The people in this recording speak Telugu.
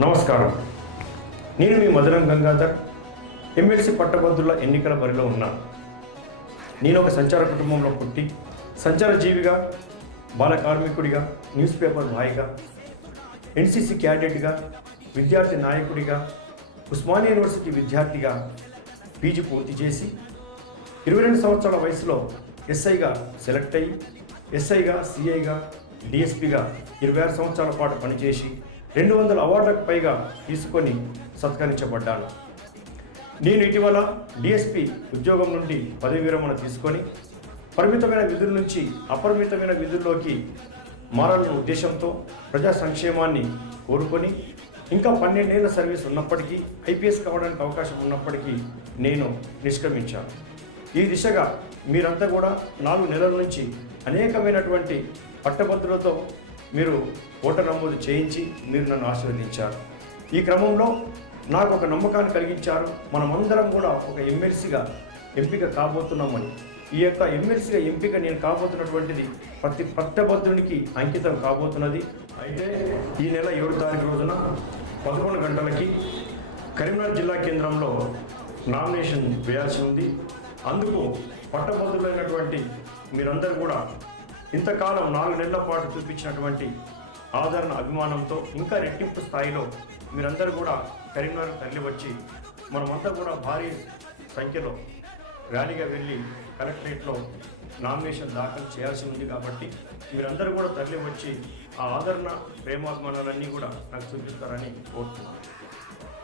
నమస్కారం. నేను మీ మధురం గంగాధర్. ఎమ్మెల్సీ పట్టభద్రుల ఎన్నికల బరిలో ఉన్నాను. నేను ఒక సంచార కుటుంబంలో పుట్టి సంచార జీవిగా, బాల కార్మికుడిగా, న్యూస్ పేపర్ బాయ్గా, ఎన్సీసీ క్యాడెట్గా, విద్యార్థి నాయకుడిగా, ఉస్మానియా యూనివర్సిటీ విద్యార్థిగా పీజీ పూర్తి చేసి 22 సంవత్సరాల వయసులో ఎస్ఐగా సెలెక్ట్ అయ్యి ఎస్ఐగా, సిఐగా, డిఎస్పీగా 26 సంవత్సరాల పాటు పనిచేసి 200 అవార్డులకు పైగా తీసుకొని సత్కరించబడ్డాను. నేను ఇటీవల డిఎస్పీ ఉద్యోగం నుండి పదవి విరమణ తీసుకొని పరిమితమైన విధుల నుంచి అపరిమితమైన విధుల్లోకి మారాలనే ఉద్దేశంతో ప్రజా సంక్షేమాన్ని కోరుకొని ఇంకా 12 ఏళ్ల సర్వీస్ ఉన్నప్పటికీ, ఐపీఎస్ కావడానికి అవకాశం ఉన్నప్పటికీ నేను నిష్క్రమించాను. ఈ దిశగా మీరంతా కూడా 4 నెలల నుంచి అనేకమైనటువంటి పట్టభద్రులతో మీరు ఓటర్ నమోదు చేయించి మీరు నన్ను ఆశీర్వదించారు. ఈ క్రమంలో నాకు ఒక నమ్మకాన్ని కలిగించారు. మనమందరం కూడా ఒక ఎమ్మెల్సీగా ఎంపిక కాబోతున్నామని. ఈ యొక్క ఎమ్మెల్సీగా ఎంపిక నేను కాబోతున్నటువంటిది ప్రతి పట్టభద్రునికి అంకితం కాబోతున్నది. అయితే ఈ నెల 7వ తారీఖు రోజున 11 గంటలకి కరీంనగర్ జిల్లా కేంద్రంలో నామినేషన్ వేయాల్సి ఉంది. అందుకు పట్టభద్రులైనటువంటి మీరందరూ కూడా ఇంతకాలం 4 నెలల పాటు చూపించినటువంటి ఆదరణ, అభిమానంతో ఇంకా రెట్టింపు స్థాయిలో మీరందరూ కూడా కరీంనగర్ తరలి వచ్చి మనమంతా కూడా భారీ సంఖ్యలో ర్యాలీగా వెళ్ళి కలెక్టరేట్లో నామినేషన్ దాఖలు చేయాల్సి ఉంది. కాబట్టి మీరందరూ కూడా తరలి వచ్చి ఆ ఆదరణ, ప్రేమాభిమానాలన్నీ కూడా నాకు చూపిస్తారని కోరుతున్నాను.